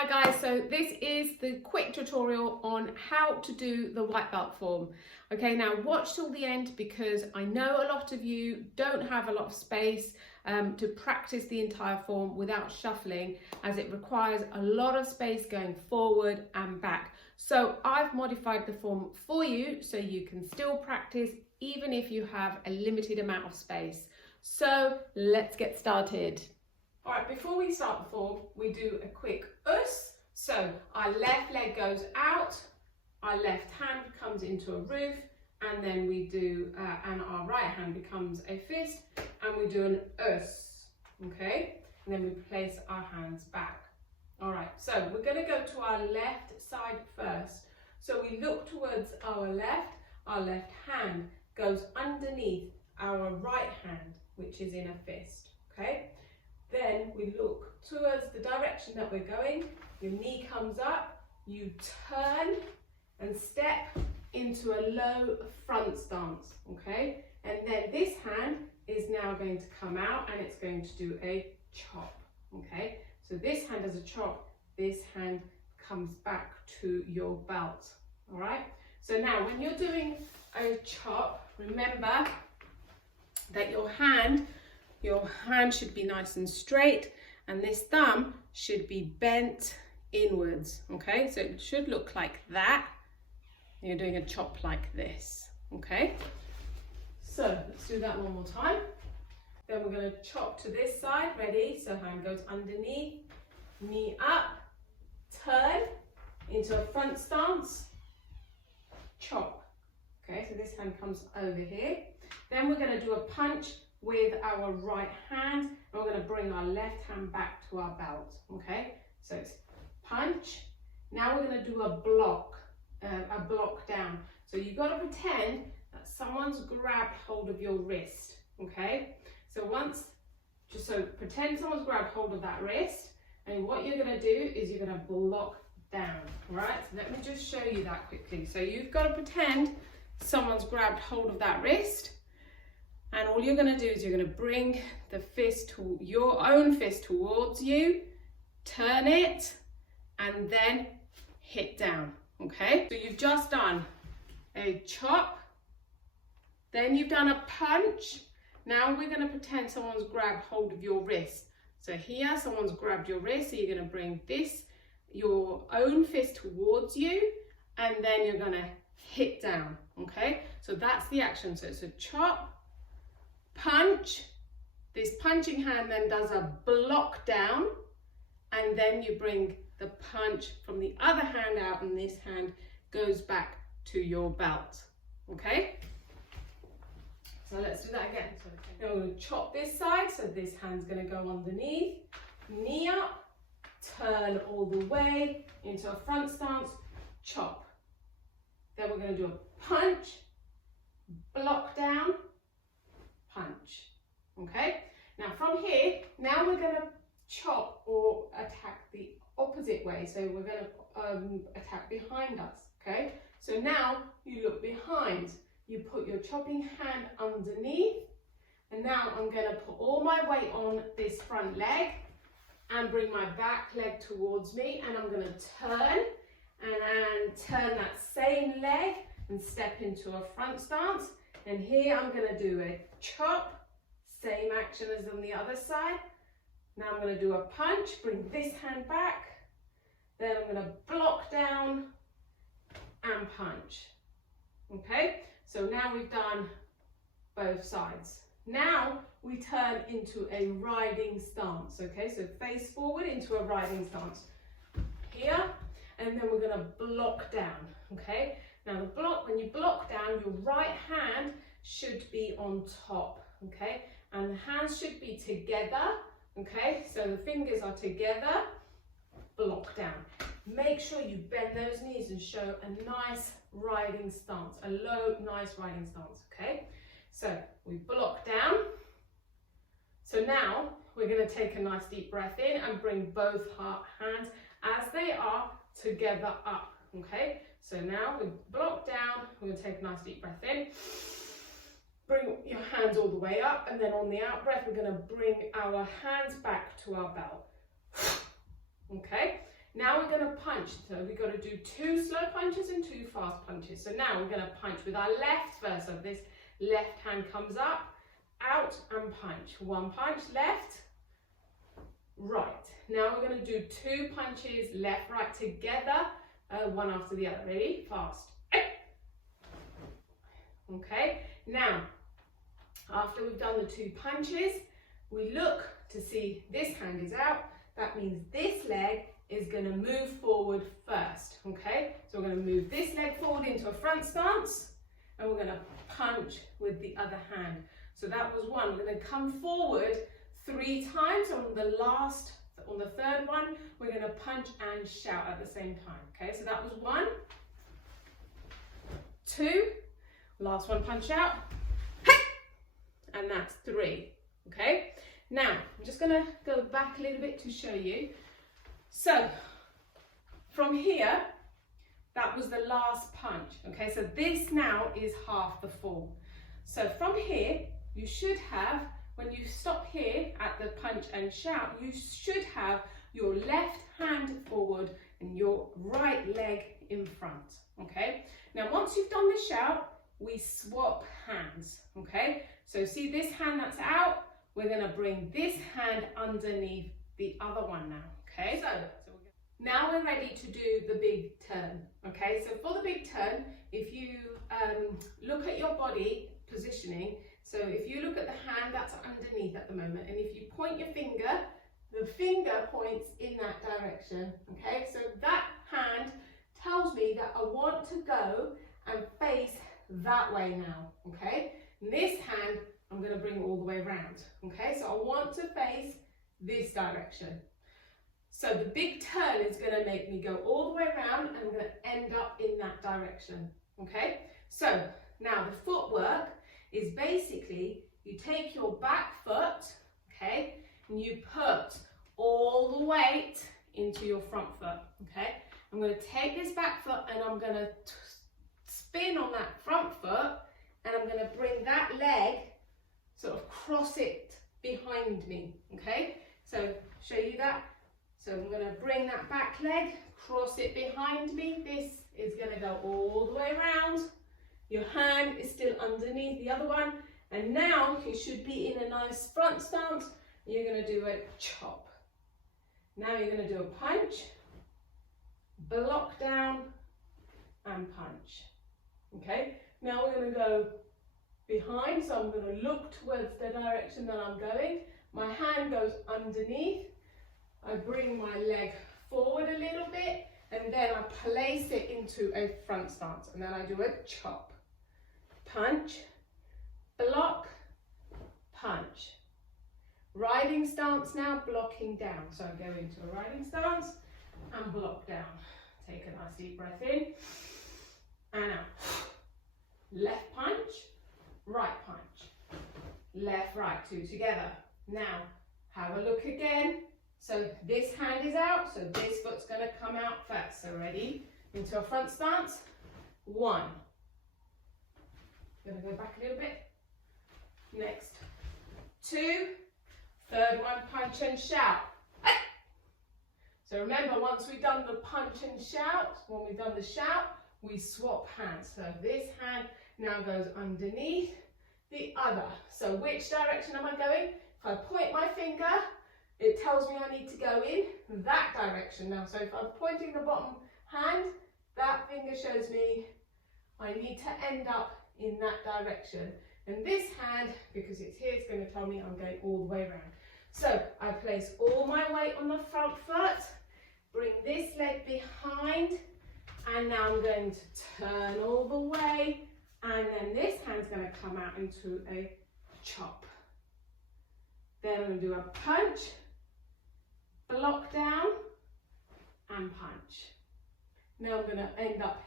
Hi guys, so this is the quick tutorial on how to do the white belt form. Okay, now watch till the end because I know a lot of you don't have a lot of space to practice the entire form without shuffling, as it requires a lot of space going forward and back. So I've modified the form for you so you can still practice even if you have a limited amount of space. So let's get started. All right, before we start the form, we do a quick us. So our left leg goes out, our left hand comes into a roof, and then we do, and our right hand becomes a fist, and we do an us, okay? And then we place our hands back. All right, so we're gonna go to our left side first. So we look towards our left hand goes underneath our right hand, which is in a fist, okay? Then we look towards the direction that we're going, your knee comes up, you turn and step into a low front stance, okay? And then this hand is now going to come out and it's going to do a chop, okay? So this hand does a chop, this hand comes back to your belt, all right? So now when you're doing a chop, remember that your hand should be nice and straight and this thumb should be bent inwards, okay? So it should look like that. You're doing a chop like this, okay? So let's do that one more time. Then we're going to chop to this side, ready? So hand goes underneath, knee up, turn into a front stance, chop. Okay, so this hand comes over here. Then we're going to do a punch with our right hand, and we're going to bring our left hand back to our belt, okay? So it's punch. Now we're going to do a block down. So you've got to pretend that someone's grabbed hold of your wrist, okay? So pretend someone's grabbed hold of that wrist, and what you're going to do is you're going to block down, all right? So let me just show you that quickly. So you've got to pretend someone's grabbed hold of that wrist, and all you're going to do is you're going to bring the fist to your own fist towards you, turn it, and then hit down, okay? So you've just done a chop, then you've done a punch. Now we're going to pretend someone's grabbed hold of your wrist. So here, someone's grabbed your wrist, so you're going to bring your own fist towards you, and then you're going to hit down, okay? So that's the action. So it's a chop, punch, this punching hand then does a block down, and then you bring the punch from the other hand out and this hand goes back to your belt, okay? So let's do that again. So now we're going to chop this side, so this hand's going to go underneath, knee up, turn all the way into a front stance, chop. Then we're going to do a punch, block down, punch, okay? Now from here, now we're going to chop or attack the opposite way. So we're going to attack behind us, okay? So now you look behind, you put your chopping hand underneath, and now I'm going to put all my weight on this front leg and bring my back leg towards me, and I'm going to turn and turn that same leg and step into a front stance. And here I'm going to do a chop, same action as on the other side. Now I'm going to do a punch, bring this hand back, then I'm going to block down and punch. Okay, so now we've done both sides. Now we turn into a riding stance, okay? So face forward into a riding stance. Here, and then we're going to block down, okay? Now when you block down, your right hand should be on top, okay? And the hands should be together, okay? So the fingers are together, block down. Make sure you bend those knees and show a nice riding stance, a low, nice riding stance, okay? So we block down. So now we're going to take a nice deep breath in and bring both hands as they are together up, okay? So now we block down, we're going to take a nice deep breath in, bring your hands all the way up, and then on the out breath, we're going to bring our hands back to our belt. Okay, now going to punch. So we've got to do 2 slow punches and 2 fast punches. So now we're going to punch with our left first. So this left hand comes up, out and punch. 1 punch, left, right. Now we're going to do 2 punches, left, right together, one after the other. Ready? Fast. Okay, now after we've done the 2 punches, we look to see this hand is out. That means this leg is going to move forward first. Okay, so we're going to move this leg forward into a front stance and we're going to punch with the other hand. So that was 1. We're going to come forward 3 times. On the third one, we're going to punch and shout at the same time. Okay, so that was 1, 2, last one, punch out, and that's 3. Okay, now I'm just going to go back a little bit to show you. So from here, that was the last punch. Okay, so this now is half the form. So from here, you should have, when you stop here at the punch and shout, you should have your left hand forward and your right leg in front. Okay, now once you've done the shout, we swap hands. Okay, so see this hand that's out, we're going to bring this hand underneath the other one now. Okay, so now we're ready to do the big turn. Okay, so for the big turn, if you look at your body positioning, so if you look at the hand that's underneath at the moment, and if you point your finger, the finger points in that direction. Okay, so that hand tells me that I want to go and face that way now. Okay, and this hand I'm going to bring all the way around. Okay, so I want to face this direction. So the big turn is going to make me go all the way around and I'm going to end up in that direction. Okay, so now the footwork is basically you take your back foot, okay, and you put all the weight into your front foot. Okay, I'm going to take this back foot and I'm going to spin on that front foot and I'm going to bring that leg, sort of cross it behind me. Okay, so show you that. So I'm going to bring that back leg, cross it behind me. This is going to go all the way around. Your hand is still underneath the other one. And now you should be in a nice front stance. You're going to do a chop. Now you're going to do a punch, block down and punch. Okay, now we're going to go behind. So I'm going to look towards the direction that I'm going. My hand goes underneath. I bring my leg forward a little bit and then I place it into a front stance and then I do a chop, punch, block, punch. Riding stance now, blocking down. So I go into a riding stance and block down. Take a nice deep breath in and out. Left punch, right punch, left, right, 2 together. Now have a look again. So this hand is out, so this foot's going to come out first. So ready? Into a front stance. 1. Going to go back a little bit. Next. 2. Third one, punch and shout. So remember, once we've done the punch and shout, when we've done the shout, we swap hands. So this hand now goes underneath the other. So which direction am I going? If I point my finger, it tells me I need to go in that direction now. So if I'm pointing the bottom hand, that finger shows me I need to end up in that direction. And this hand, because it's here, it's going to tell me I'm going all the way around. So I place all my weight on the front foot, bring this leg behind, and now I'm going to turn all the way, and then this hand's going to come out into a chop. Then I'm going to do a punch, block down and punch. Now I'm going to end up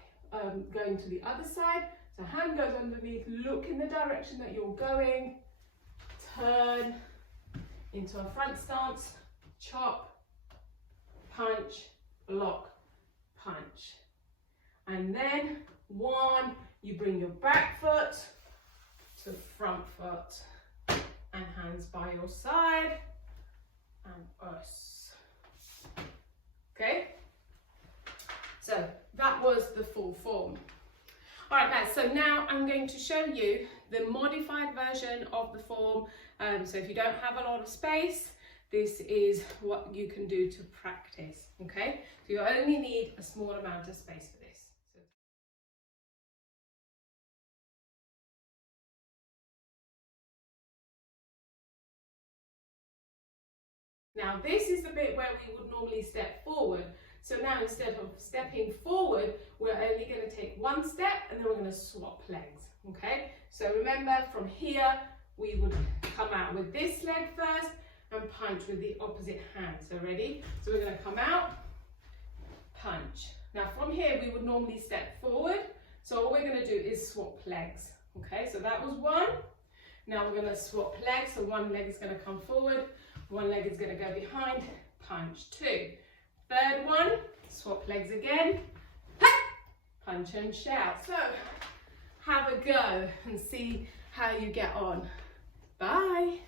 going to the other side. So hand goes underneath, look in the direction that you're going, turn into a front stance, chop, punch, block, punch. And then 1, you bring your back foot to front foot and hands by your side and us. Okay, so that was the full form. All right, guys, so now I'm going to show you the modified version of the form. So if you don't have a lot of space, this is what you can do to practice, okay? So you only need a small amount of space for this. Now this is the bit where we would normally step forward. So now instead of stepping forward, we're only going to take one step and then we're going to swap legs, okay? So remember, from here, we would come out with this leg first and punch with the opposite hand. So ready? So we're going to come out, punch. Now from here, we would normally step forward. So all we're going to do is swap legs, okay? So that was one. Now we're going to swap legs. So one leg is going to come forward, one leg is going to go behind, punch, two. Third one, swap legs again, punch and shout. So have a go and see how you get on. Bye.